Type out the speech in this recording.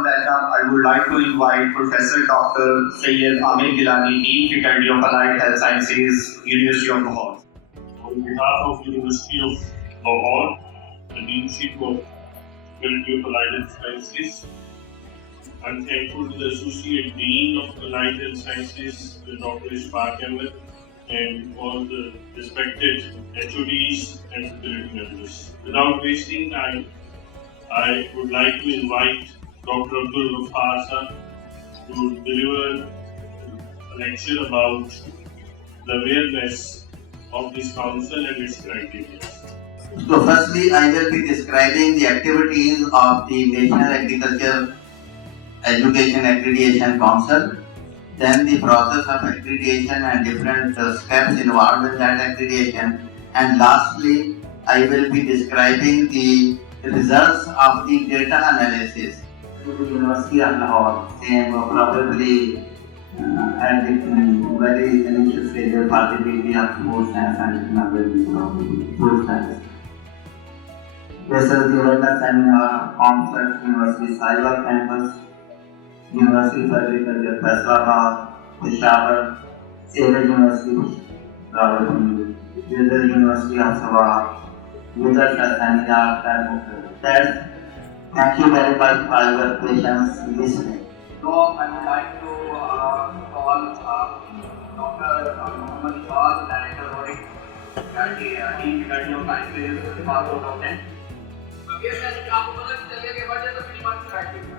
warm welcome. I would like to invite Professor Dr. Sayyid Amir Gilani, Dean Faculty of Allied Health Sciences, University of Lahore. On behalf of University of Lahore, the Deanship of Faculty of Allied Health Sciences, I'm thankful to the Associate Dean of Allied Health Sciences, Dr. Ishfaq Ahmed, and all the respected HODs and faculty members. Without wasting time, I would like to invite Dr. Abdul Ghaffar sir to deliver a lecture about the awareness of this council and its criteria. So firstly, I will be describing the activities of the National Agriculture Education Accreditation Council, then the process of accreditation and different steps involved in that accreditation, and lastly, I will be describing the results of the data analysis. The University of Lahore came probably at the very initial stage of the degree of food science and another food science. This is the awareness seminar on University Cyber Campus, University of Agriculture, Faisalabad, Peshawar, Sera University, Rawalpindi, Wizard University of Sabah, Wizard Seminar, and thank you very much for your patience listening. So I would like to call Dr. Muhammad Iqbal, Director of Audit, Dean Faculty of Sciences, Department of 10. आपको पता चल गया कि वजह तो minimum criteria